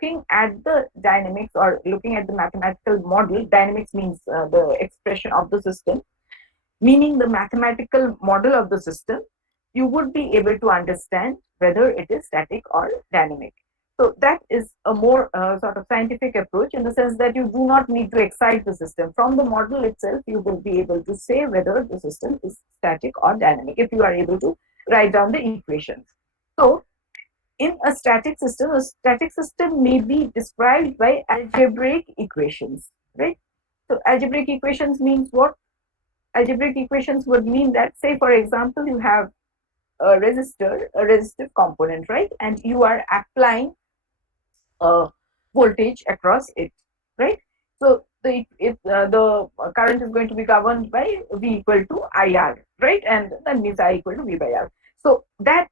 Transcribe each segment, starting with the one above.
looking at the dynamics or looking at the mathematical model, dynamics means the expression of the system, meaning the mathematical model of the system, you would be able to understand whether it is static or dynamic. So that is a more sort of scientific approach, in the sense that you do not need to excite the system. From the model itself, you will be able to say whether the system is static or dynamic if you are able to write down the equations. So in a static system may be described by algebraic equations, right? So algebraic equations means what? Algebraic equations would mean that, say, for example, you have a resistor, a resistive component, right? And you are applying a voltage across it, right? So the current is going to be governed by V equal to IR, right? And that means I equal to V by R. So that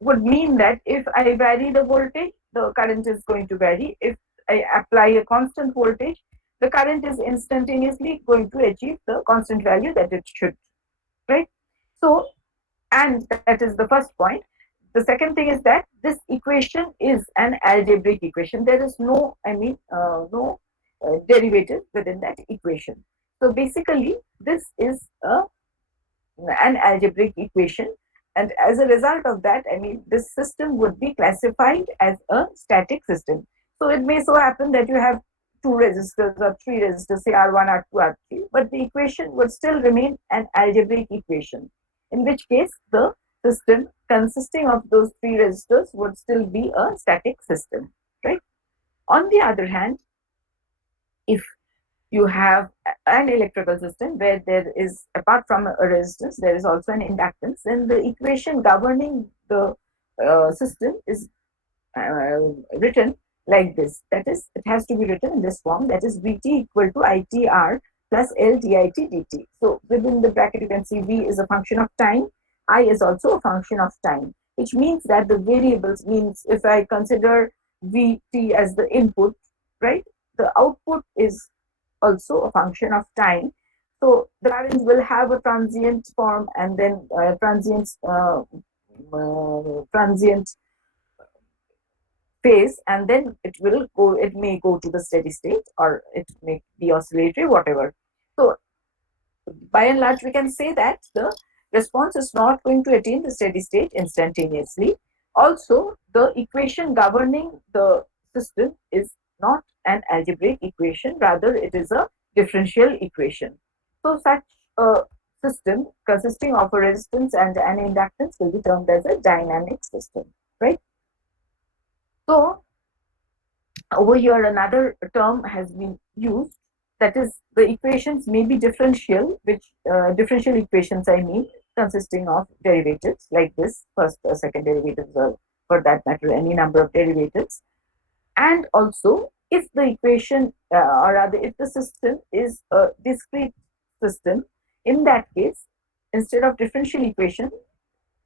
would mean that if I vary the voltage, the current is going to vary. If I apply a constant voltage, the current is instantaneously going to achieve the constant value that it should, right? So, and that is the first point. The second thing is that this equation is an algebraic equation. There is no, no derivative within that equation. So basically, this is an algebraic equation. And as a result of that, this system would be classified as a static system. So it may so happen that you have two resistors or three resistors, say R1, R2, R3, but the equation would still remain an algebraic equation, in which case the system consisting of those three resistors would still be a static system, right? On the other hand, if you have an electrical system where there is, apart from a resistance, there is also an inductance, then the equation governing the system is written like this. That is, it has to be written in this form, that is Vt equal to ITR plus L dit dt. So within the bracket you can see V is a function of time, I is also a function of time, which means that the variables, means if I consider Vt as the input, right, the output is also a function of time. So the current will have a transient form, and then transient phase, and then it may go to the steady state, or it may be oscillatory, whatever. So by and large, we can say that the response is not going to attain the steady state instantaneously. Also, the equation governing the system is not an algebraic equation, rather it is a differential equation. So such a system consisting of a resistance and an inductance will be termed as a dynamic system, right? So over here, another term has been used, that is, the equations may be differential, which differential equations I mean, consisting of derivatives like this, first or second derivatives, or for that matter, any number of derivatives. And also, if the equation, or rather, if the system is a discrete system, in that case, instead of differential equation,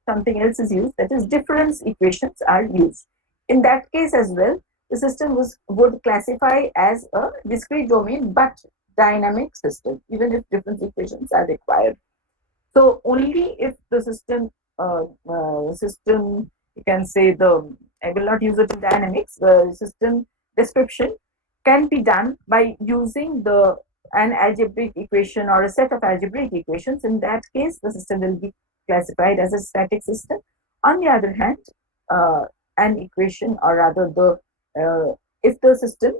something else is used, that is, difference equations are used. In that case as well, the system would classify as a discrete domain but dynamic system, even if difference equations are required. So only if the system, you can say, I will not use it in dynamics, the system description can be done by using an algebraic equation or a set of algebraic equations. In that case, the system will be classified as a static system. On the other hand, uh, an equation, or rather if the system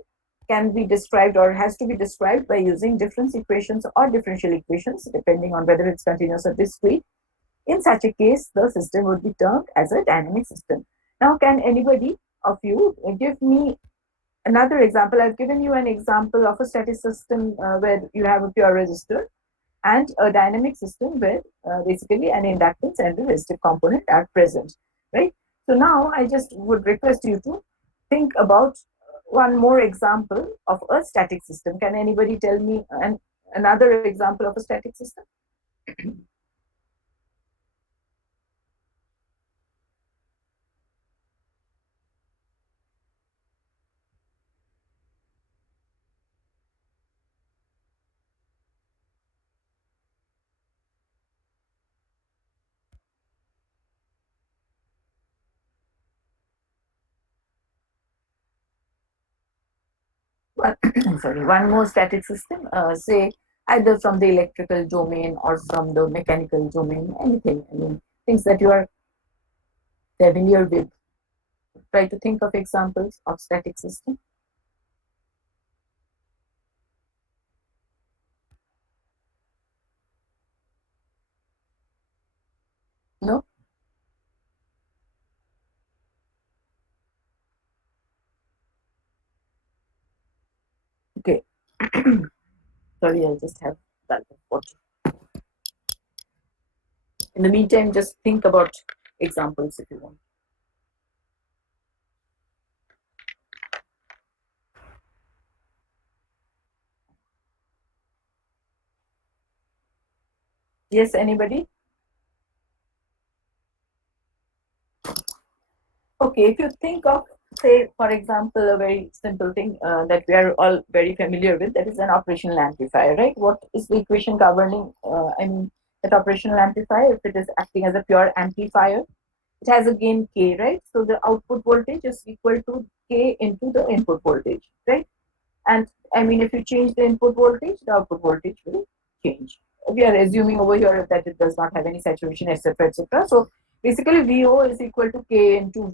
can be described or has to be described by using difference equations or differential equations, depending on whether it's continuous or discrete. In such a case, the system would be termed as a dynamic system. Now, can anybody of you give me another example? I've given you an example of a static system where you have a pure resistor, and a dynamic system where basically an inductance and a resistive component are present, right? So now I just would request you to think about one more example of a static system. Can anybody tell me another example of a static system? sorry, one more static system, say either from the electrical domain or from the mechanical domain, anything. I mean, things that you are familiar with. Try to think of examples of static system. No? Okay. Sorry, I'll just have that water. In the meantime, just think about examples if you want. Yes, anybody? Okay, if you think of, say, for example, a very simple thing that we are all very familiar with, that is an operational amplifier, right? What is the equation governing, that operational amplifier? If it is acting as a pure amplifier, it has a gain K, right? So the output voltage is equal to K into the input voltage, right? And I mean, if you change the input voltage, the output voltage will change. We are assuming over here that it does not have any saturation, etc., etc. So basically, VO is equal to K into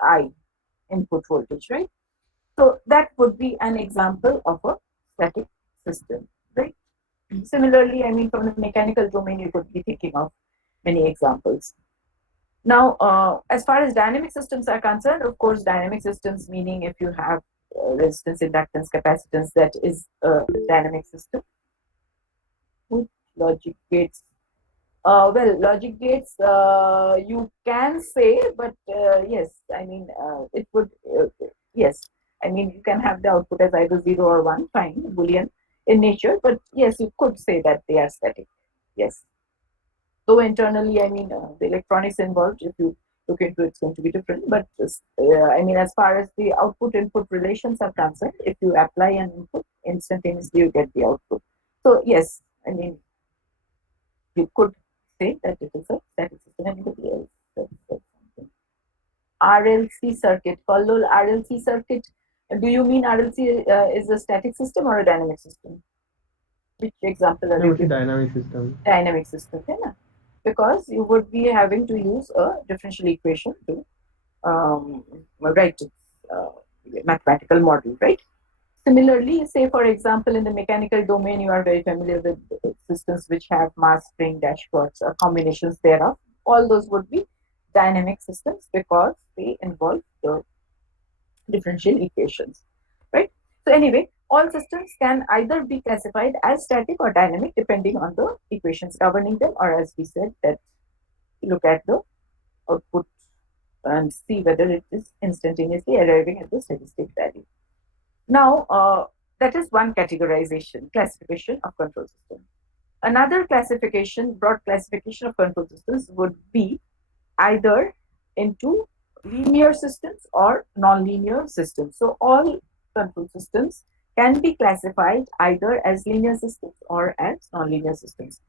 VI, input voltage, right? So that would be an example of a static system, right? Similarly, I mean, from the mechanical domain, you could be thinking of many examples. Now, as far as dynamic systems are concerned, of course, dynamic systems meaning if you have resistance, inductance, capacitance, that is a dynamic system. With logic gates. Well, logic gates, you can say, but yes, I mean, it would, yes, I mean, you can have the output as either 0 or 1, fine, Boolean in nature, but yes, you could say that they are static. Yes. Though internally, I mean, the electronics involved, if you look into it, it's going to be different. But I mean, as far as the output input relations are concerned, if you apply an input, instantaneously you get the output. So, yes, I mean, you could say that it is a static system. Anybody else said something? RLC circuit, follow RLC circuit. Do you mean RLC is a static system or a dynamic system? Which example are I you would say giving? dynamic system. Dynamic system, yeah. Because you would be having to use a differential equation to write its mathematical model, right? Similarly, say for example, in the mechanical domain, you are very familiar with systems which have mass, spring, dashboards, or combinations thereof. All those would be dynamic systems because they involve the differential equations, right? So anyway, all systems can either be classified as static or dynamic depending on the equations governing them, or as we said, that look at the output and see whether it is instantaneously arriving at the steady state value. Now, that is one categorization, classification of control system. Another classification, broad classification of control systems would be either into linear systems or nonlinear systems. So all control systems can be classified either as linear systems or as nonlinear systems.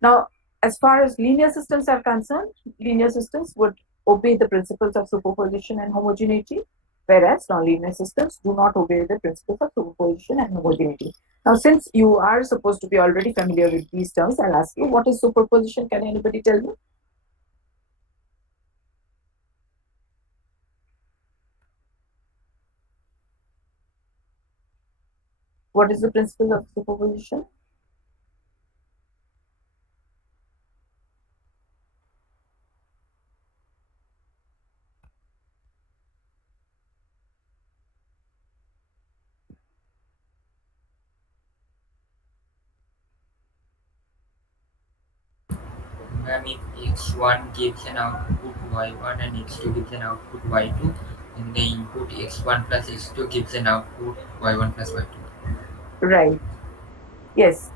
Now, as far as linear systems are concerned, linear systems would obey the principles of superposition and homogeneity, whereas nonlinear systems do not obey the principles of superposition and homogeneity. Now, since you are supposed to be already familiar with these terms, I'll ask you, what is superposition? Can anybody tell me? What is the principle of superposition? Ma'am, if x1 gives an output y1 and x2 gives an output y2, then the input x1 plus x2 gives an output y1 plus y2. Right. Yes,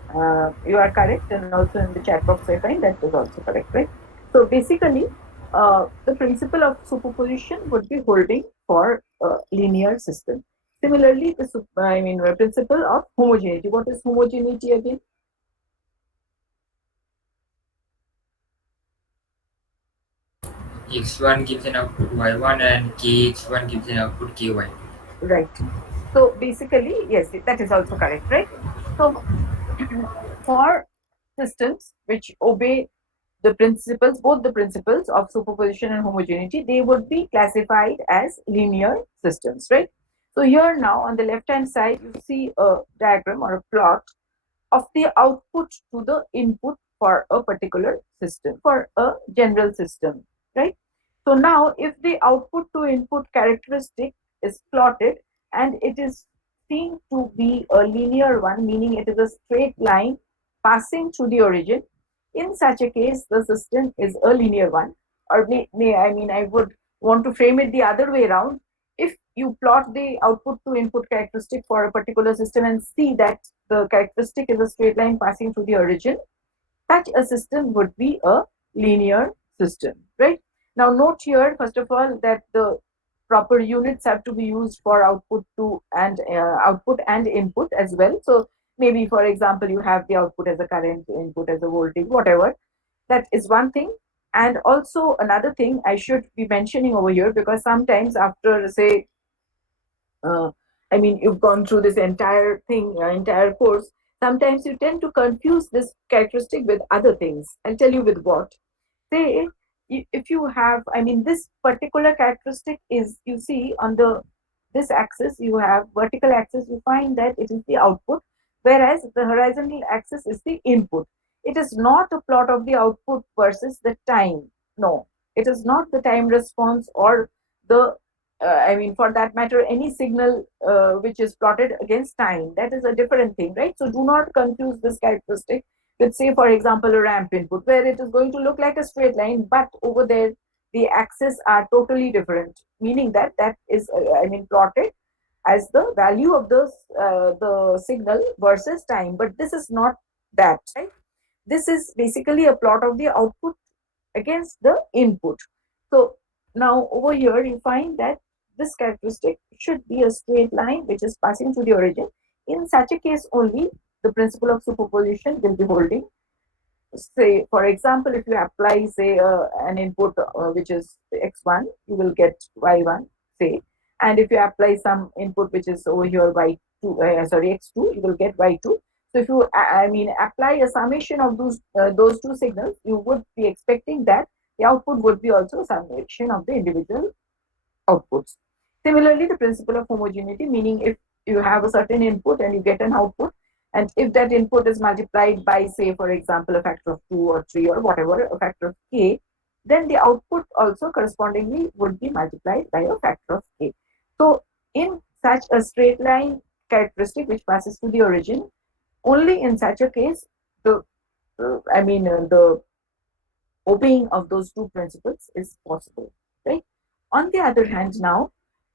you are correct. And also in the chat box, I find that is also correct, right? So basically, the principle of superposition would be holding for a linear system. Similarly, the principle of homogeneity. What is homogeneity again? X1 gives an output y1 and kx1 gives an output ky2. Right. So basically, yes, that is also correct, right? So for systems which obey the principles, both the principles of superposition and homogeneity, they would be classified as linear systems, right? So here now on the left hand side, you see a diagram or a plot of the output to the input for a particular system, for a general system, right? So now if the output to input characteristic is plotted and it is seen to be a linear one, meaning it is a straight line passing through the origin, in such a case, the system is a linear one. Or I mean, I would want to frame it the other way around. If you plot the output to input characteristic for a particular system and see that the characteristic is a straight line passing through the origin, such a system would be a linear system, right? Now, note here, first of all, that the proper units have to be used for output and input as well. So maybe, for example, you have the output as a current, input as a voltage, whatever. That is one thing. And also another thing I should be mentioning over here, because sometimes after, say, uh, I mean, you've gone through this entire thing, entire course. Sometimes you tend to confuse this characteristic with other things. I'll tell you with what. Say, if you have, I mean, this particular characteristic is, you see, on the this axis, you have vertical axis, you find that it is the output, whereas the horizontal axis is the input. It is not a plot of the output versus the time. No, it is not the time response or the I mean, for that matter, any signal which is plotted against time. That is a different thing, right? So do not confuse this characteristic with, say, for example, a ramp input, where it is going to look like a straight line, but over there, the axes are totally different, meaning that that is, I mean, plotted as the value of the signal versus time. But this is not that, right? This is basically a plot of the output against the input. So now over here you find that this characteristic should be a straight line which is passing through the origin. In such a case only the principle of superposition will be holding. Say, for example, if you apply, say, an input which is x1, you will get y1, say, and if you apply some input which is over here y2, sorry, x2, you will get y2. So if you, I mean, apply a summation of those two signals, you would be expecting that the output would be also a summation of the individual outputs. Similarly, the principle of homogeneity, meaning if you have a certain input and you get an output, and if that input is multiplied by, say, for example, a factor of 2 or 3 or whatever, a factor of k, then the output also correspondingly would be multiplied by a factor of k. So, in such a straight line characteristic which passes to the origin, only in such a case, the obeying of those two principles is possible, right? On the other hand, now,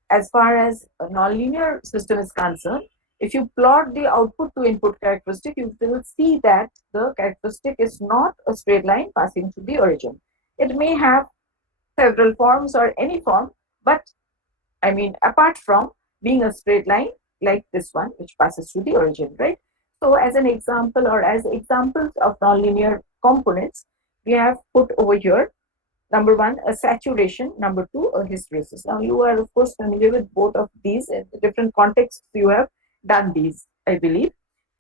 as far as a nonlinear system is concerned, if you plot the output to input characteristic, you will see that the characteristic is not a straight line passing through the origin. It may have several forms or any form, but I mean, apart from being a straight line like this one, which passes through the origin, right? So, as an example, or as examples of nonlinear components, we have put over here number one, a saturation. Number two, a hysteresis. Now, you are, of course, familiar with both of these in different contexts. You have done these, I believe.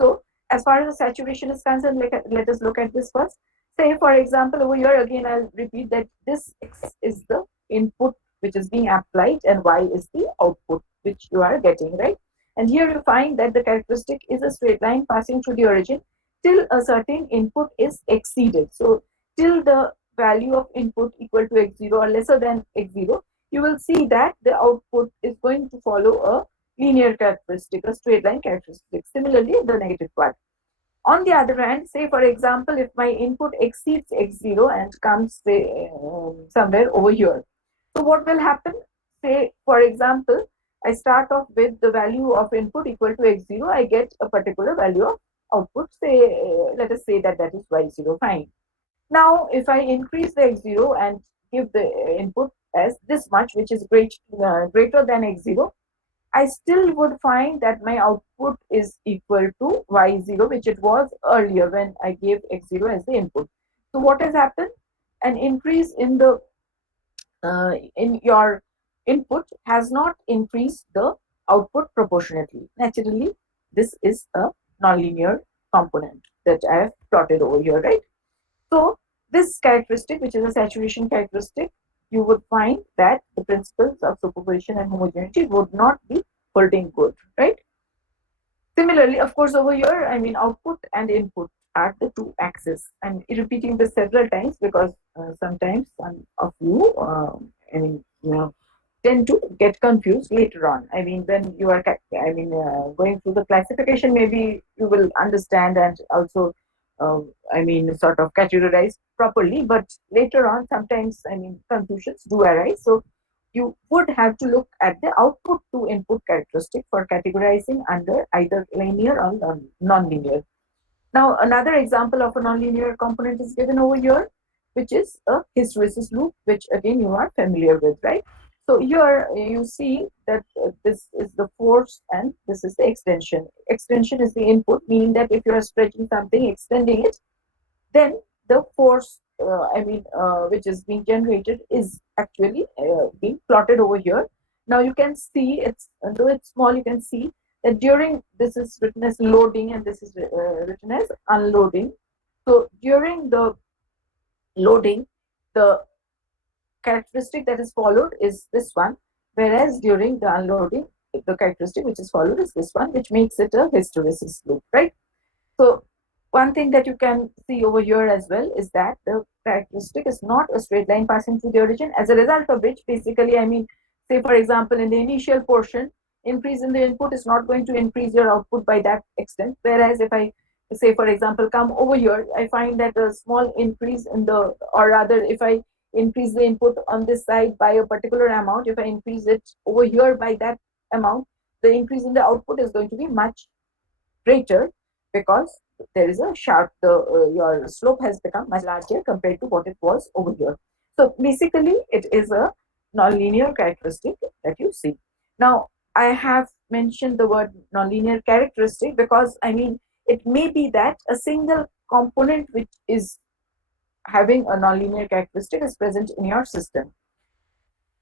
So, as far as the saturation is concerned, let us look at this first. Say, for example, over here, again, I'll repeat that this X is the input which is being applied and Y is the output which you are getting, right? And here you find that the characteristic is a straight line passing through the origin till a certain input is exceeded. So, till the value of input equal to x0 or lesser than x0, you will see that the output is going to follow a linear characteristic, a straight line characteristic. Similarly, the negative part. On the other hand, say for example, if my input exceeds x0 and comes, say, somewhere over here, so what will happen? Say for example, I start off with the value of input equal to x0, I get a particular value of output, say, let us say that that is y0, fine. Now, if I increase the x0 and give the input as this much, which is greater than x0, I still would find that my output is equal to y0, which it was earlier when I gave x0 as the input. So what has happened? An increase in your input has not increased the output proportionately. Naturally, this is a nonlinear component that I have plotted over here, right? So this characteristic, which is a saturation characteristic, you would find that the principles of superposition and homogeneity would not be holding good, right? Similarly, of course, over here, I mean, output and input are the two axes. I'm repeating this several times because sometimes some of you, I mean, tend to get confused later on. I mean, when you are, going through the classification, maybe you will understand and also, uh, I mean, sort of categorize properly. But later on, sometimes, I mean, confusions do arise. So you would have to look at the output to input characteristic for categorizing under either linear or non-linear. Now, another example of a nonlinear component is given over here, which is a hysteresis loop, which again you are familiar with, right? So here you see that this is the force and this is the extension. Extension is the input, meaning that if you are stretching something, extending it, then the force, which is being generated is actually being plotted over here. Now you can see it's, though it's small, you can see that during, this is written as loading and this is written as unloading. So during the loading, the characteristic that is followed is this one, whereas during the unloading, the characteristic which is followed is this one, which makes it a hysteresis loop, right? So one thing that you can see over here as well is that the characteristic is not a straight line passing through the origin, as a result of which, basically, I mean, say for example, in the initial portion, increase in the input is not going to increase your output by that extent. Whereas if I say, for example, come over here, I find that a small increase in the, or rather, if I increase the input on this side by a particular amount, if I increase it over here by that amount, the increase in the output is going to be much greater, because there is a sharp, the your slope has become much larger compared to what it was over here. So basically it is a nonlinear characteristic that you see. Now I have mentioned the word nonlinear characteristic because, I mean, it may be that a single component which is having a nonlinear characteristic is present in your system.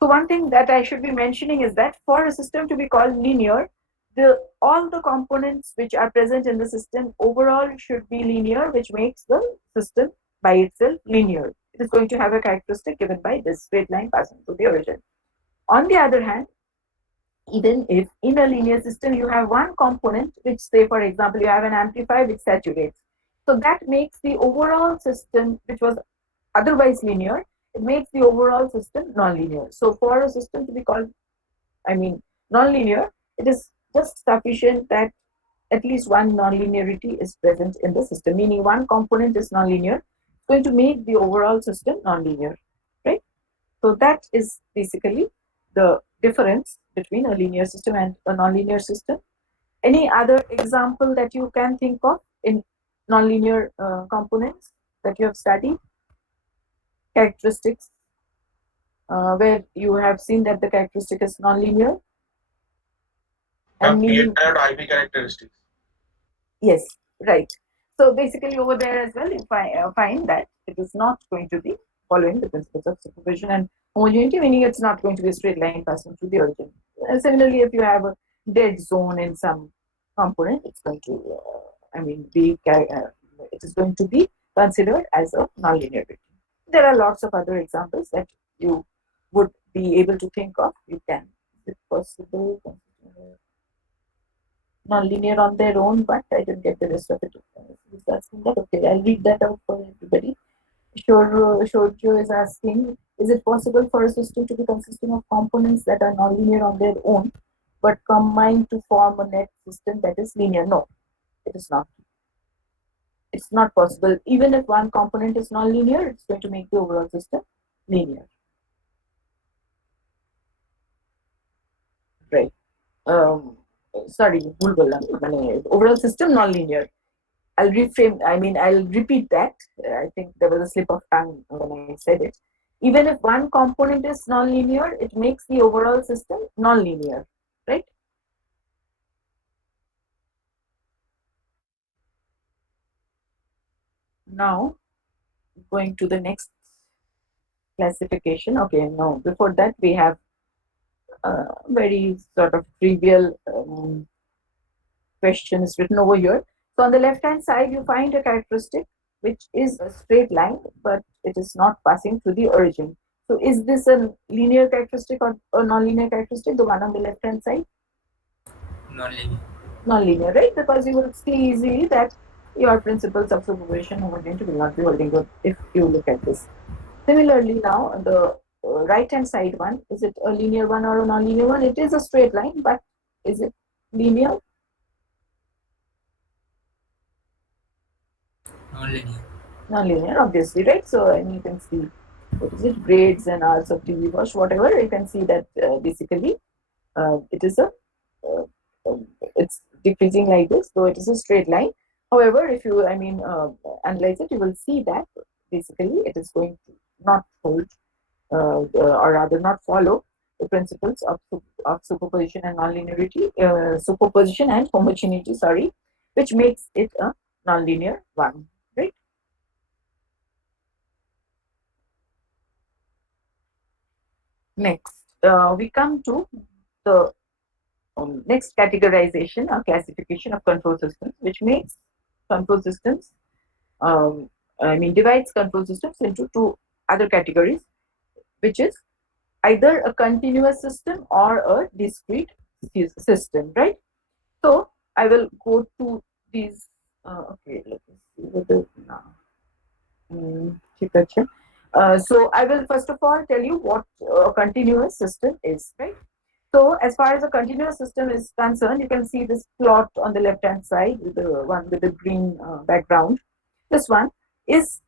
So one thing that I should be mentioning is that for a system to be called linear, the all the components which are present in the system overall should be linear, which makes the system by itself linear. It is going to have a characteristic given by this straight line passing through the origin. On the other hand, even if in a linear system you have one component which, say for example, you have an amplifier which saturates, so that makes the overall system, which was otherwise linear, it makes the overall system nonlinear. So for a system to be called, I mean, nonlinear, it is just sufficient that at least one nonlinearity is present in the system, meaning one component is nonlinear, it's going to make the overall system nonlinear, right? So that is basically the difference between a linear system and a nonlinear system. Any other example that you can think of in nonlinear components that you have studied? Characteristics where you have seen that the characteristic is nonlinear and meaning, IP characteristics. yes, right. So basically over there as well, you find that it is not going to be following the principles of superposition and homogeneity, meaning it's not going to be a straight line passing through the origin. Similarly, if you have a dead zone in some component, it's going to, it is going to be considered as a nonlinearity. There are lots of other examples that you would be able to think of. You can, is it possible, non-linear on their own, but I didn't get the rest of it. He's asking that. Okay, I'll read that out for everybody. Shorjo is asking, is it possible for a system to be consisting of components that are non-linear on their own, but combined to form a net system that is linear? No, it is not. It's not possible. Even if one component is non-linear, it's going to make the overall system linear. Right. Sorry, overall system non-linear. I'll reframe, I'll repeat that. I think there was a slip of tongue when I said it. Even if one component is non-linear, it makes the overall system non-linear, right? Now, going to the next classification. Okay, no, before that we have very sort of trivial question is written over here. So on the left hand side, you find a characteristic which is a straight line, but it is not passing through the origin. So is this a linear characteristic or a non-linear characteristic, the one on the left hand side? Non-linear. Non-linear, right? Because you will see easily that your principles of superposition homogeneity will not be holding good if you look at this. Similarly, now the right hand side one, is it a linear one or a non-linear one? It is a straight line, but is it linear? Non-linear. Non-linear, obviously, right? So, and you can see what is it, grades and hours of TV wash, whatever. You can see that basically it is a uh, it's decreasing like this, so it is a straight line. However, if you, analyze it, you will see that basically it is going to not hold, or rather not follow the principles of superposition and nonlinearity, superposition and homogeneity, sorry, which makes it a nonlinear one, right? Next, we come to the next categorization or classification of control systems, which makes control systems, um, divides control systems into two other categories, which is either a continuous system or a discrete system, right? So I will go to these. Okay, let me see whether now. ठीक है. So I will first of all tell you what a continuous system is, right? So as far as a continuous system is concerned, you can see this plot on the left hand side with the one with the green background. This one is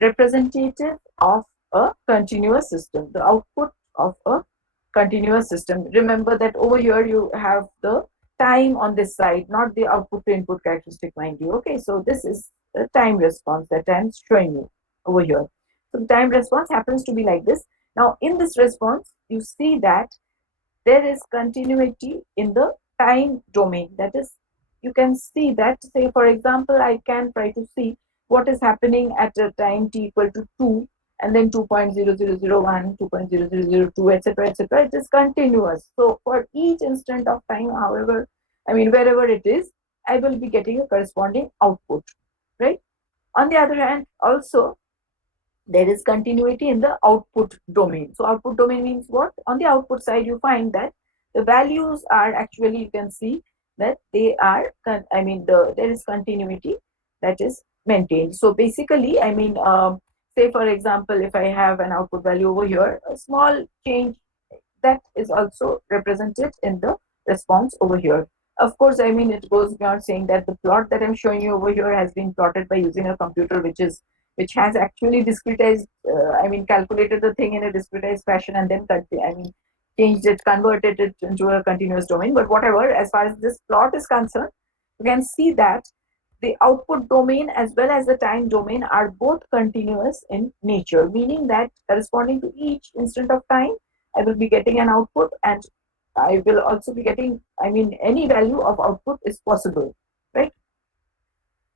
representative of a continuous system, the output of a continuous system. Remember that over here you have the time on this side, not the output to input characteristic, mind you. Okay, so this is the time response that I'm showing you over here. So the time response happens to be like this. Now in this response, you see that there is continuity in the time domain. That is, you can see that, say, for example, I can try to see what is happening at a time t equal to 2, and then 2.0001, 2.0002, etc., etc. It is continuous. So for each instant of time, however, wherever it is, I will be getting a corresponding output, right? On the other hand, also, there is continuity in the output domain. So output domain means what? On the output side, you find that the values are actually, you can see that they are, there is continuity that is maintained. So basically, say for example, if I have an output value over here, a small change that is also represented in the response over here. Of course, it goes beyond saying that the plot that I'm showing you over here has been plotted by using a computer which has actually discretized, calculated the thing in a discretized fashion and then changed it, converted it into a continuous domain. But whatever, as far as this plot is concerned, you can see that the output domain as well as the time domain are both continuous in nature, meaning that corresponding to each instant of time, I will be getting an output, and I will also be getting, any value of output is possible, right?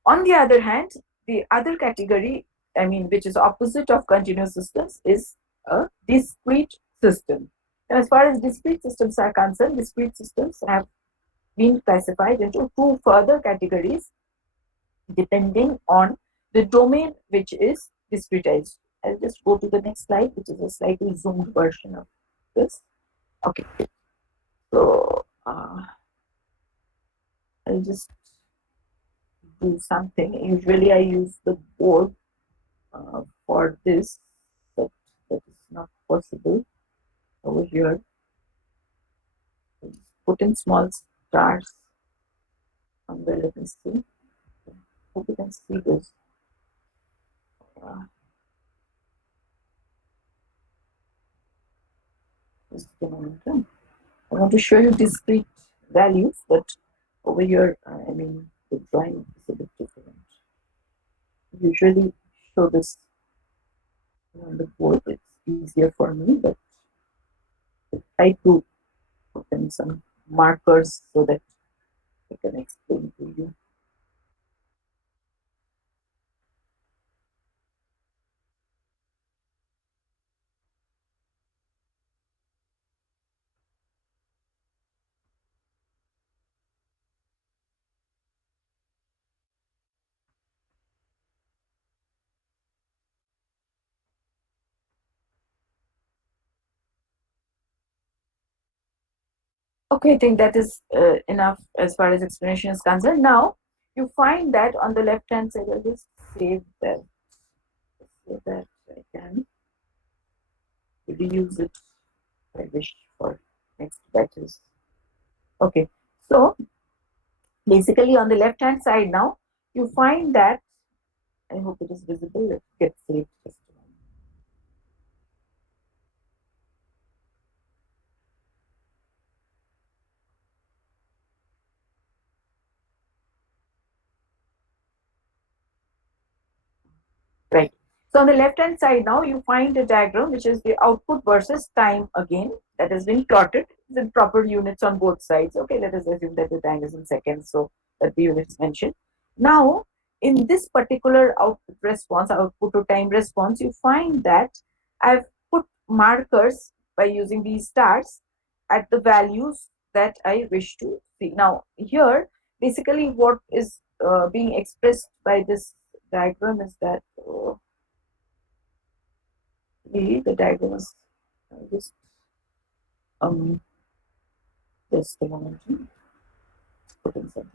On the other hand, the other category, which is opposite of continuous systems, is a discrete system. Now, as far as discrete systems are concerned, discrete systems have been classified into two further categories depending on the domain which is discretized. I'll just go to the next slide, which is a slightly zoomed version of this. Okay, so I'll just do something. Usually I use the board for this, but that is not possible over here. I'll just put in small stars somewhere. Let me see. Hope you can see this. Uh, just a moment. I want to show you discrete values, but over here, the drawing is a bit different. Usually show this on the board. It's easier for me, but I try to put in some markers so that I can explain to you. Okay, I think that is enough as far as explanation is concerned. Now, you find that on the left hand side, I'll just save that so that I can reuse it if I wish for next batches. Okay, so basically on the left hand side now, you find that, I hope it is visible, let's get saved just a moment. Right. So on the left hand side now, you find a diagram which is the output versus time again that has been plotted with proper units on both sides. Okay, let us assume that the time is in seconds, so that the units mentioned. Now, in this particular output response, output to time response, you find that I've put markers by using these stars at the values that I wish to see. Now, here, basically, what is being expressed by this diagram is that the diagram is just um just a moment, putting something.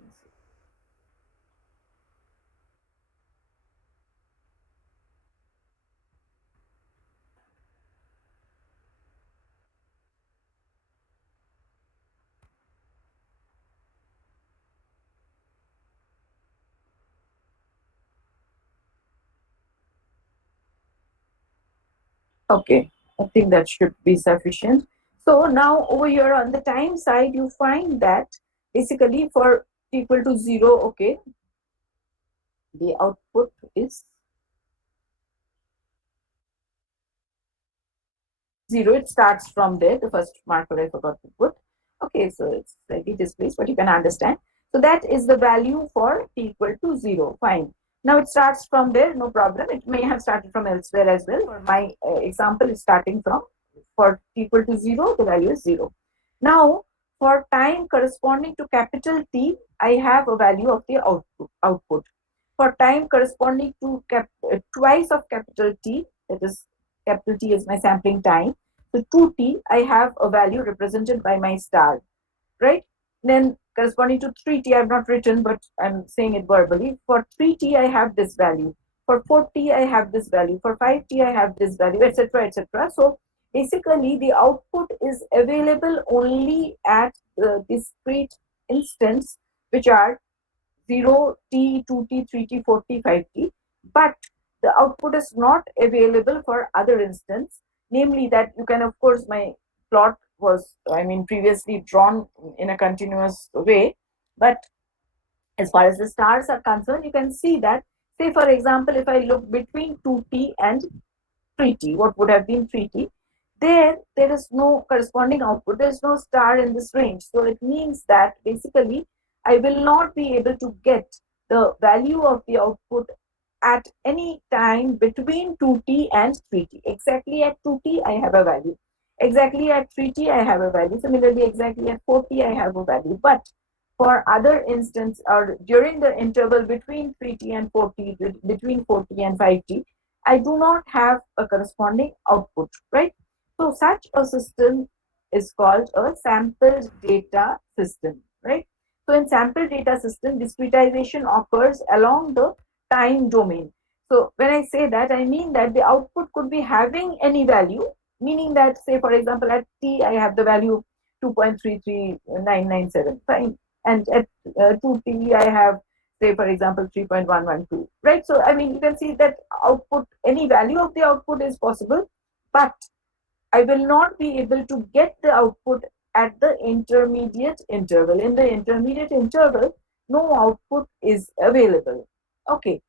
Okay, I think that should be sufficient. So now over here on the time side, you find that basically for t equal to 0, okay, the output is 0. It starts from there. The first marker I forgot to put. Okay, so it's slightly displaced, but you can understand. So that is the value for t equal to 0. Fine. Now it starts from there, no problem. It may have started from elsewhere as well. For my example is starting from, for t equal to 0, the value is 0. Now, for time corresponding to capital T, I have a value of the output. For time corresponding to twice of capital T, that is capital T is my sampling time. So 2t, I have a value represented by my star, right? Then corresponding to 3t, I have not written, but I'm saying it verbally. For 3t, I have this value. For 4t, I have this value. For 5t, I have this value, etc., etc. So basically, the output is available only at the discrete instance, which are 0t, 2t, 3t, 4t, 5t, but the output is not available for other instance, namely that you can, of course, my plot was, I mean, previously drawn in a continuous way, but as far as the stars are concerned, you can see that, say, for example, if I look between 2t and 3t, what would have been 3t, there is no corresponding output, there is no star in this range. So it means that basically I will not be able to get the value of the output at any time between 2t and 3t. Exactly at 2t, I have a value. Exactly at 3t, I have a value. Similarly, exactly at 4t, I have a value. But for other instance, or during the interval between 3t and 4t, between 4t and 5t, I do not have a corresponding output, right? So such a system is called a sampled data system, right? So in sample data system, discretization occurs along the time domain. So when I say that, I mean that the output could be having any value, meaning that, say, for example, at t, I have the value 2.33997, fine. And at 2t, I have, say, for example, 3.112, right? So, I mean, you can see that output, any value of the output is possible, but I will not be able to get the output at the intermediate interval. In the intermediate interval, no output is available. Okay,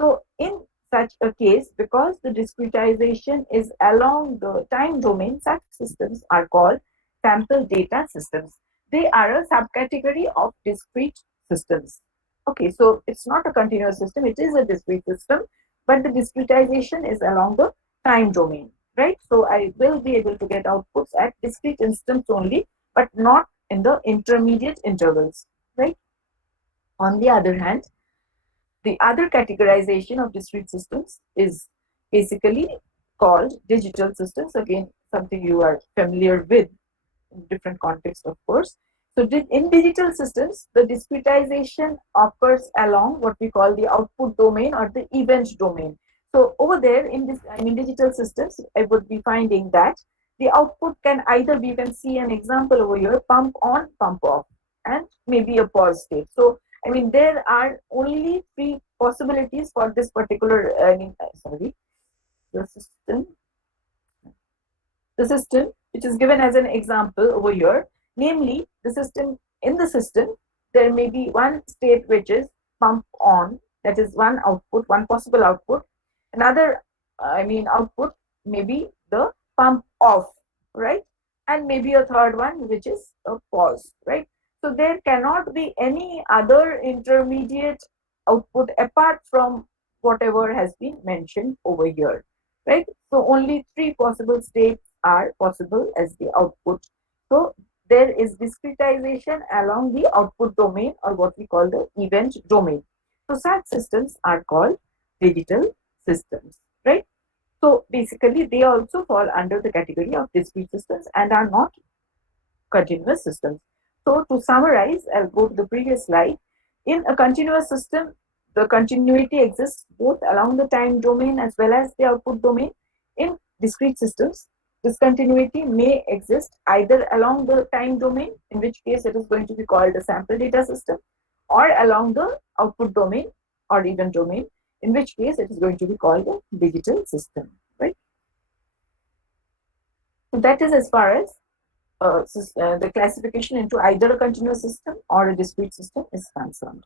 so in such a case, because the discretization is along the time domain, such systems are called sample data systems. They are a subcategory of discrete systems. Okay, so it's not a continuous system, it is a discrete system, but the discretization is along the time domain, right? So I will be able to get outputs at discrete instance only, but not in the intermediate intervals, right? On the other hand, the other categorization of discrete systems is basically called digital systems. Again, something you are familiar with in different contexts, of course. So in digital systems, the discretization occurs along what we call the output domain or the event domain. So over there in this, I mean, digital systems, I would be finding that the output can either be, you can see an example over here, pump on, pump off, and maybe a pause state. So I mean, there are only three possibilities for this particular, sorry, the system which is given as an example over here, namely the system, in the system there may be one state which is pump on, that is one output, one possible output. Another, I mean, output may be the pump off, right? And maybe a third one which is a pause, right? So there cannot be any other intermediate output apart from whatever has been mentioned over here, right? So only three possible states are possible as the output. So there is discretization along the output domain or what we call the event domain. So such systems are called digital systems, right? So basically they also fall under the category of discrete systems and are not continuous systems. So to summarize, I'll go to the previous slide. In a continuous system, the continuity exists both along the time domain as well as the output domain. In discrete systems, discontinuity may exist either along the time domain, in which case it is going to be called a sample data system, or along the output domain or event domain, in which case it is going to be called a digital system, right? So that is as far as the classification into either a continuous system or a discrete system is concerned.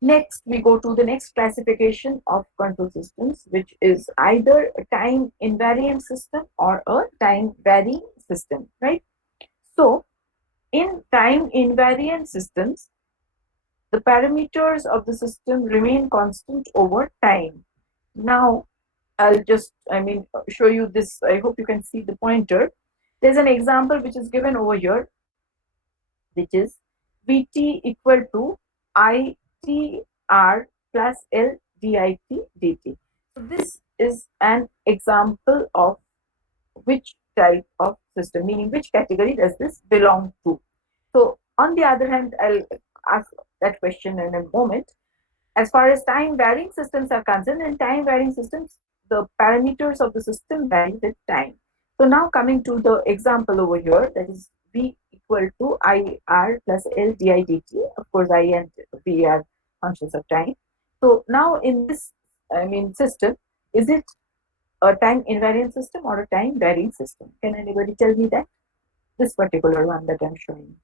Next, we go to the next classification of control systems, which is either a time invariant system or a time varying system, right? So, in time invariant systems, the parameters of the system remain constant over time. Now, I'll just, I mean, show you this. I hope you can see the pointer. There's an example which is given over here, which is Vt equal to ITR plus L dit dt. So this is an example of which type of system, meaning which category does this belong to. So on the other hand, I'll ask that question in a moment. As far as time varying systems are concerned, in time varying systems, the parameters of the system vary with time. So now coming to the example over here, that is V equal to IR plus L di dt. Of course, I and V are functions of time. So now in this, I mean, system, is it a time invariant system or a time varying system? Can anybody tell me that? This particular one that I'm showing.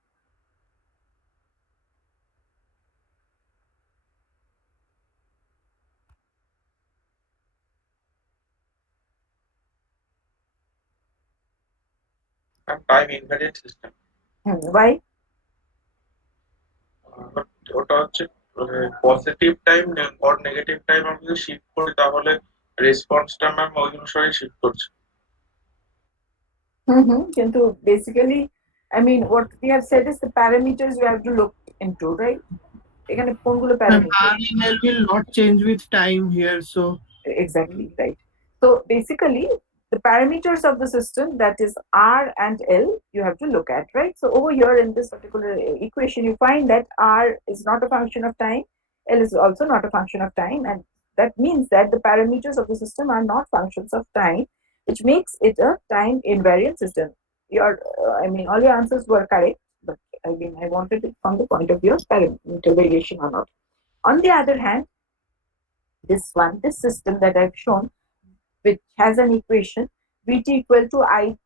time invariant system. Why? ওটা হচ্ছে positive time or negative time আমি যদি shift করি তাহলে রেসপন্সটা ma'am ওই অনুসারে shift করছে। Kintu basically, I mean, what we have said is the parameters you have to look into, right? এখানে কোনগুলো parameter? R and L will not change with time here, so Exactly, right. So basically, the parameters of the system, that is R and L, you have to look at, right? So over here in this particular equation, you find that R is not a function of time, L is also not a function of time, and that means that the parameters of the system are not functions of time, which makes it a time invariant system. Your, I mean, all your answers were correct, but I mean, I wanted it from the point of view of parameter variation or not. On the other hand, this system that I've shown, which has an equation Vt equal to It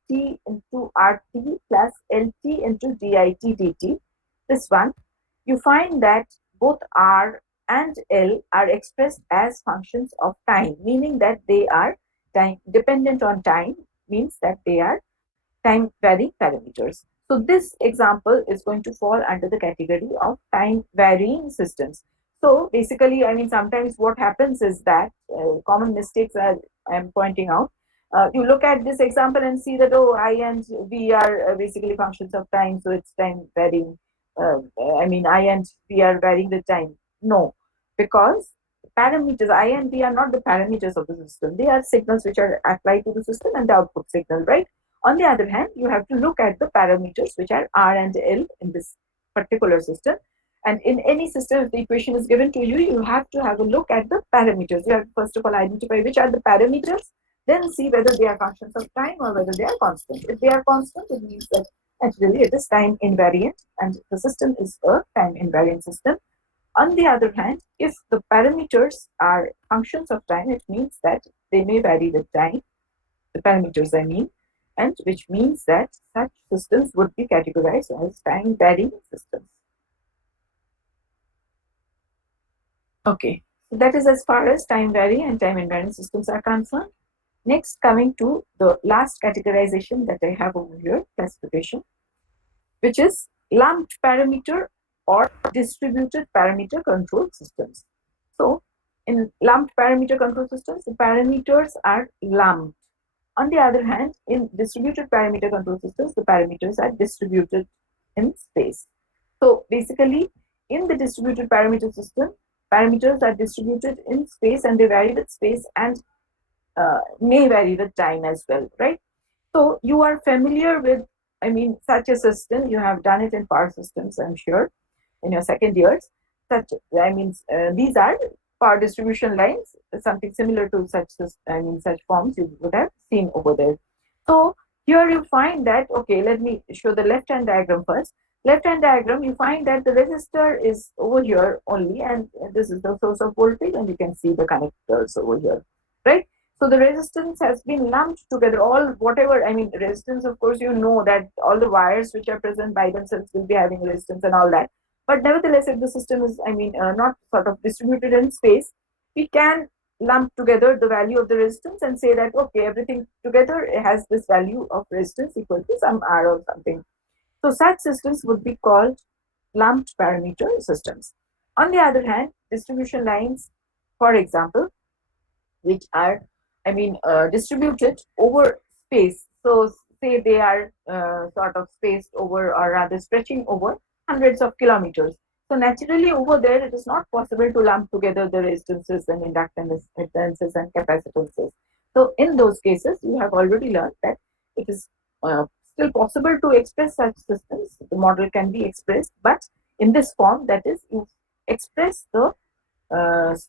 into Rt plus Lt into dit dt. This one, you find that both R and L are expressed as functions of time, meaning that they are time dependent on time, means that they are time varying parameters. So this example is going to fall under the category of time varying systems. So basically, I mean, sometimes what happens is that common mistakes I'm pointing out. You look at this example and see that, oh, I and V are basically functions of time, so it's time varying. I mean, I and V are varying the time. No, because parameters I and V are not the parameters of the system. They are signals which are applied to the system and the output signal, right? On the other hand, you have to look at the parameters which are R and L in this particular system. And in any system, if the equation is given to you, you have to have a look at the parameters. You have to first of all identify which are the parameters, then see whether they are functions of time or whether they are constant. If they are constant, it means that actually it is time invariant and the system is a time invariant system. On the other hand, if the parameters are functions of time, it means that they may vary with time, the parameters I mean, and which means that such systems would be categorized as time varying systems. Okay, so that is as far as time varying and time invariant systems are concerned. Next, coming to the last categorization that I have over here, classification, which is lumped parameter or distributed parameter control systems. So, in lumped parameter control systems, the parameters are lumped. On the other hand, in distributed parameter control systems, the parameters are distributed in space. So, basically, in the distributed parameter system, parameters are distributed in space and they vary with space and may vary with time as well, right? So you are familiar with, I mean, such a system. You have done it in power systems, I'm sure, in your second years. Such, I mean, these are power distribution lines. Something similar to such, I mean, such forms you would have seen over there. So here you find that, okay, let me show the left-hand diagram first. Left-hand diagram, you find that the resistor is over here only, and this is the source of voltage, and you can see the connectors over here, right? So the resistance has been lumped together. All whatever, I mean, resistance, of course, you know that all the wires which are present by themselves will be having resistance and all that. But nevertheless, if the system is, I mean, not sort of distributed in space, we can lump together the value of the resistance and say that, okay, everything together has this value of resistance equal to some R or something. So such systems would be called lumped parameter systems. On the other hand, distribution lines, for example, which are, I mean, distributed over space. So say they are sort of spaced over, or rather stretching over hundreds of kilometers. So naturally over there, it is not possible to lump together the resistances and inductances and capacitances. So in those cases, you have already learned that it is still possible to express such systems. The model can be expressed, but in this form, that is, you express the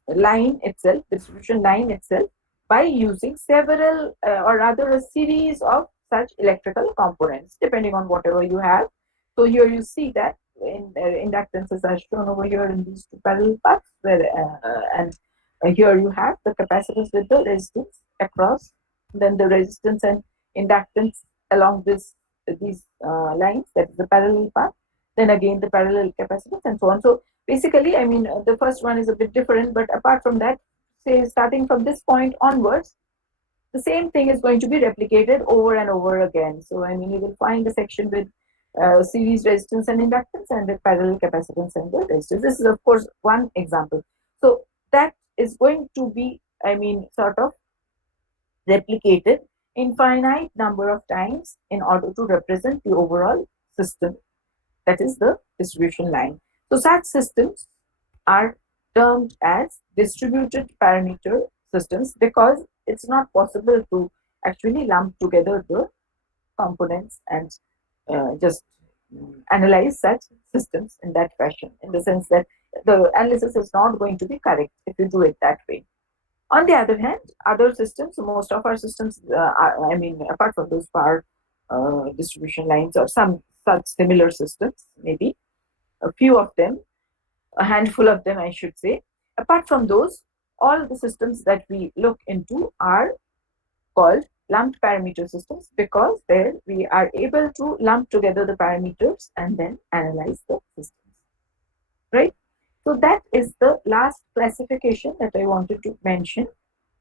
line itself, distribution line itself, by using several or rather a series of such electrical components depending on whatever you have. So here you see that in inductances are shown over here in these two parallel paths, where and here you have the capacitors with the resistance across, then the resistance and inductance along these lines, that is the parallel path, then again the parallel capacitance and so on. So basically, I mean, the first one is a bit different, but apart from that, say starting from this point onwards, the same thing is going to be replicated over and over again. So, I mean, you will find the section with series resistance and inductance and the parallel capacitance and the resistance. This is, of course, one example. So, that is going to be, I mean, sort of replicated infinite number of times in order to represent the overall system, that is the distribution line. So such systems are termed as distributed parameter systems because it's not possible to actually lump together the components and just analyze such systems in that fashion, in the sense that the analysis is not going to be correct if you do it that way. On the other hand, other systems, most of our systems, I mean, apart from those power distribution lines or some such similar systems, maybe a few of them, a handful of them, I should say. Apart from those, all the systems that we look into are called lumped parameter systems because there we are able to lump together the parameters and then analyze the systems, right? So that is the last classification that I wanted to mention,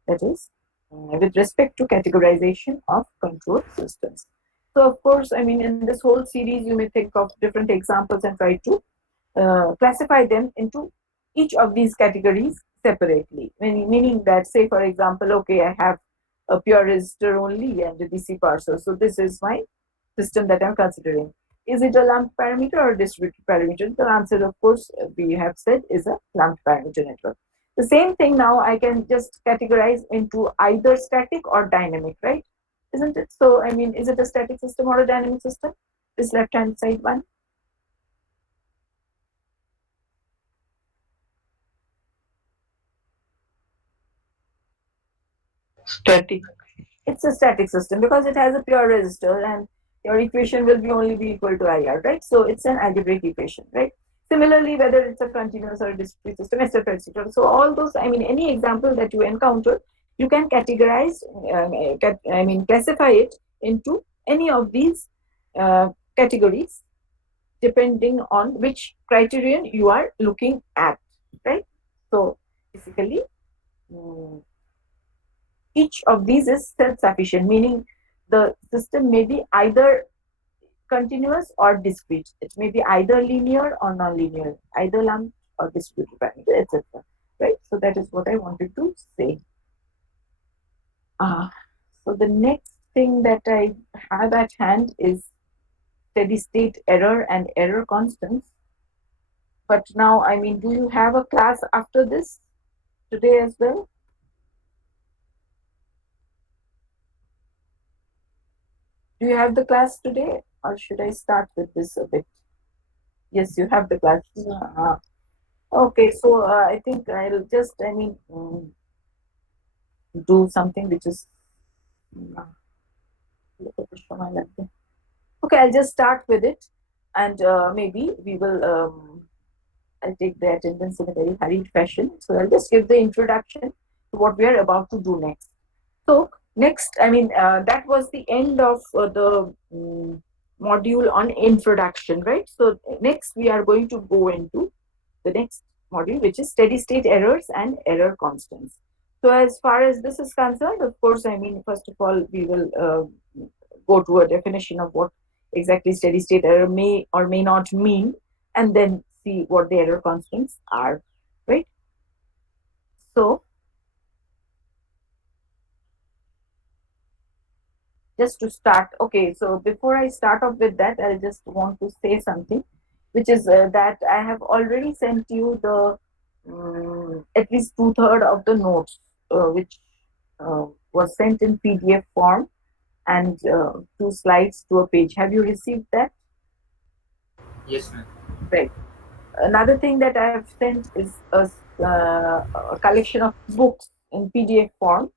that is with respect to categorization of control systems. So of course, I mean, in this whole series, you may think of different examples and try to classify them into each of these categories separately. Meaning that, say, for example, okay, I have a pure resistor only and a DC power source. So this is my system that I'm considering. Is it a lumped parameter or a distributed parameter? The answer, of course, we have said is a lumped parameter network. The same thing now I can just categorize into either static or dynamic, right? isn't it? So, I mean, is it a static system or a dynamic system? This left-hand side one. Static. It's a static system because it has a pure resistor and your equation will be only be equal to IR, right? So it's an algebraic equation, right? Similarly, whether it's a continuous or a discrete system, etc., etc. So all those, I mean, any example that you encounter, you can categorize, classify it into any of these categories depending on which criterion you are looking at, right? So basically, mm, each of these is self-sufficient, meaning the system may be either continuous or discrete. It may be either linear or non-linear, either lumped or distributed parameter, etc. Right? So that is what I wanted to say. So the next thing that I have at hand is steady state error and error constants. But now, I mean, do you have a class after this today as well? Do you have the class today, or should I start with this a bit? Yes, you have the class. Okay, so I think I'll just, do something which is. Okay, I'll just start with it, and maybe we will. I'll take the attendance in a very hurried fashion. So I'll just give the introduction to what we are about to do next. So next, that was the end of the module on introduction, right? So next we are going to go into the next module, which is steady state errors and error constants. So as far as this is concerned, of course, first of all, we will go to a definition of what exactly steady state error may or may not mean, and then see what the error constants are, right? So just to start, okay, so before I start off with that, I just want to say something, which is that I have already sent you the at least two-thirds of the notes, which was sent in PDF form, and 2 slides to a page. Have you received that? Yes, ma'am. Right. Another thing that I have sent is a collection of books in PDF form,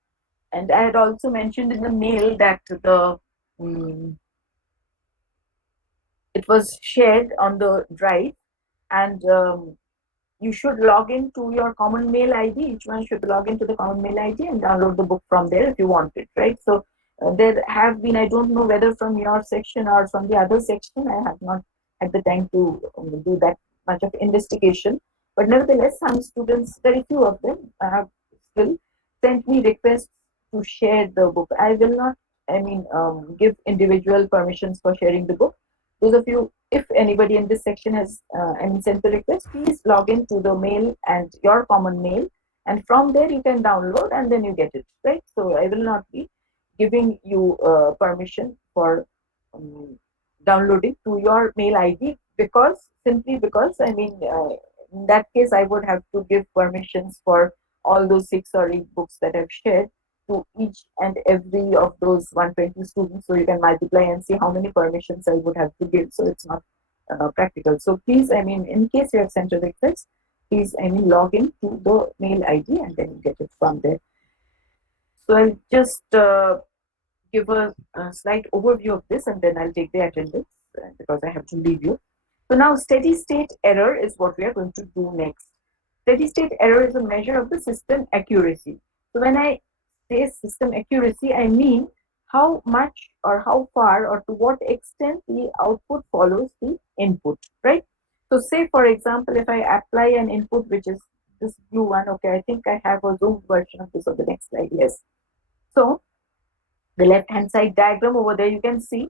and I had also mentioned in the mail that um, it was shared on the drive, and you should log into your common mail ID. Each one should log into the common mail ID and download the book from there if you want it, right? So there have been, I don't know whether from your section or from the other section, I have not had the time to do that much of investigation. But nevertheless, some students, very few of them, have still sent me requests to share the book. I will not, give individual permissions for sharing the book. Those of you, if anybody in this section has sent the request, please log into the mail and your common mail, and from there you can download and then you get it, right? So I will not be giving you permission for downloading to your mail ID, because simply because in that case I would have to give permissions for all those 6 or 8 books that I've shared to each and every of those 120 students. So you can multiply and see how many permissions I would have to give. So it's not practical. So please, in case you have sent a request, please, log in to the mail ID and then you get it from there. So I'll just give a slight overview of this, and then I'll take the attendance because I have to leave you. So now steady state error is what we are going to do next. Steady state error is a measure of the system accuracy. So when I say system accuracy, I mean how much or how far or to what extent the output follows the input, right? So say for example, if I apply an input which is this blue one, okay, I think I have a zoomed version of this on the next slide, yes. So the left hand side diagram over there, you can see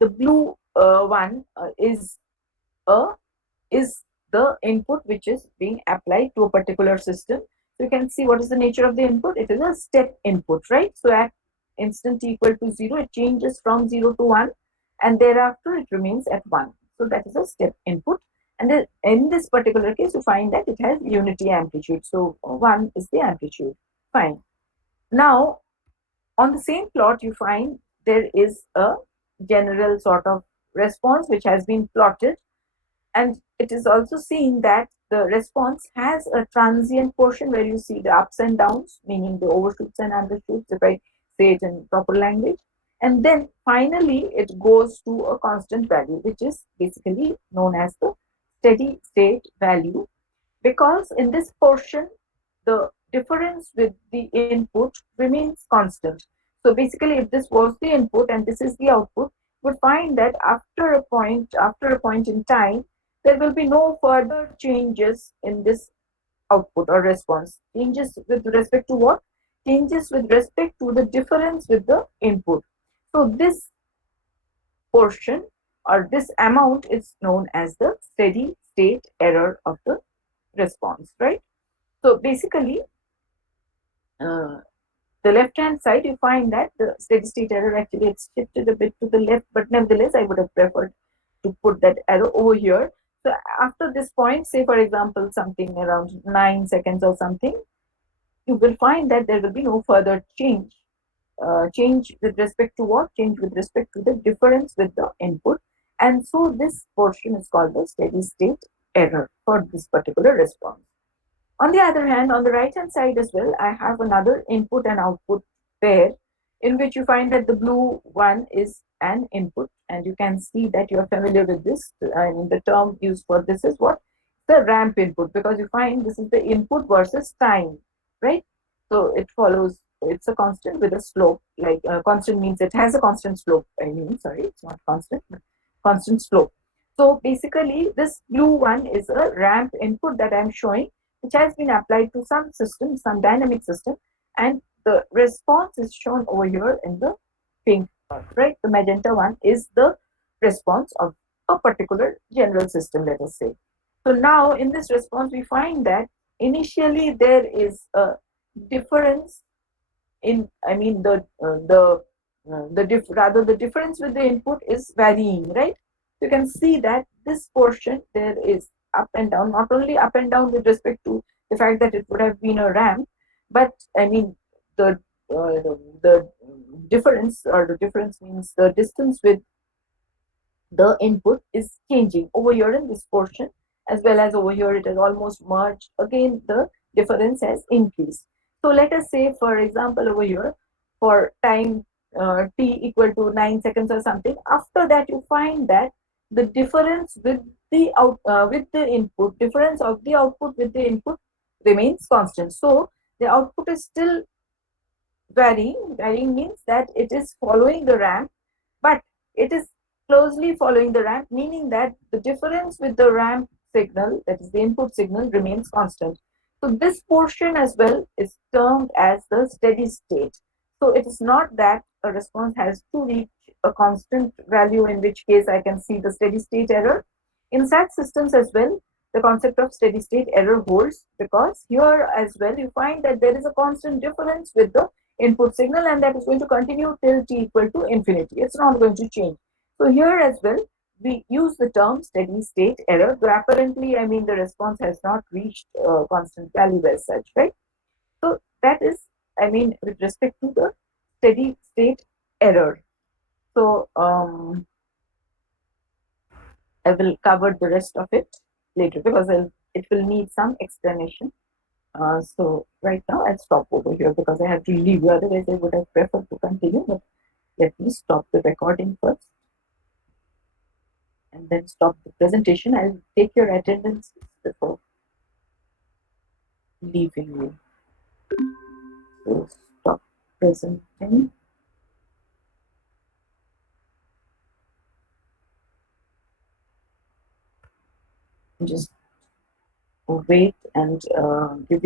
the blue one is the input which is being applied to a particular system. So you can see what is the nature of the input. It is a step input, right? So at instant equal to 0, it changes from 0 to 1, and thereafter it remains at 1. So that is a step input. And then in this particular case, you find that it has unity amplitude. So 1 is the amplitude. Fine. Now, on the same plot, you find there is a general sort of response which has been plotted, and it is also seen that the response has a transient portion where you see the ups and downs, meaning the overshoots and undershoots, if I say it in proper language. And then finally, it goes to a constant value, which is basically known as the steady state value, because in this portion, the difference with the input remains constant. So basically, if this was the input and this is the output, you would find that after a point in time, there will be no further changes in this output or response. Changes with respect to what? Changes with respect to the difference with the input. So this portion or this amount is known as the steady state error of the response, right? So basically, uh, the left hand side, you find that the steady state error actually it's shifted a bit to the left, but nevertheless, I would have preferred to put that arrow over here. So after this point, say for example, something around 9 seconds or something, you will find that there will be no further change. Change with respect to what? Change with respect to the difference with the input. And so this portion is called the steady state error for this particular response. On the other hand, on the right hand side as well, I have another input and output pair in which you find that the blue one is an input, and you can see that you are familiar with this. I mean, the term used for this is what? The ramp input, because you find this is the input versus time, right? So it follows, it's a constant with a slope, like constant means it has a constant slope. I mean, sorry, it's not constant, but constant slope. So basically, this blue one is a ramp input that I'm showing, which has been applied to some system, some dynamic system, and the response is shown over here in the pink part, right? The magenta one is the response of a particular general system, let us say. So now in this response, we find that initially there is a difference in, I mean, rather the difference with the input is varying, right? You can see that this portion there is up and down, not only up and down with respect to the fact that it would have been a ramp, but I mean the the difference, or the difference means the distance with the input is changing over here in this portion, as well as over here it has almost merged. Again, the difference has increased. So let us say, for example, over here, for time t equal to 9 seconds or something, after that you find that the difference with the with the input, difference of the output with the input remains constant. So the output is still varying. Varying means that it is following the ramp, but it is closely following the ramp, meaning that the difference with the ramp signal, that is the input signal, remains constant. So this portion as well is termed as the steady state. So it is not that a response has to reach a constant value, in which case I can see the steady state error. In such systems as well, the concept of steady state error holds, because here as well you find that there is a constant difference with the input signal, and that is going to continue till t equal to infinity. It's not going to change. So here as well, we use the term steady state error. So apparently, I mean, the response has not reached a constant value as such, right? So that is, I mean, with respect to the steady state error. So I will cover the rest of it later, because it will need some explanation. So right now I'll stop over here because I have to leave you. Otherwise, I would have preferred to continue. But let me stop the recording first and then stop the presentation. I'll take your attendance before leaving you. So stop presenting. Just wait and give your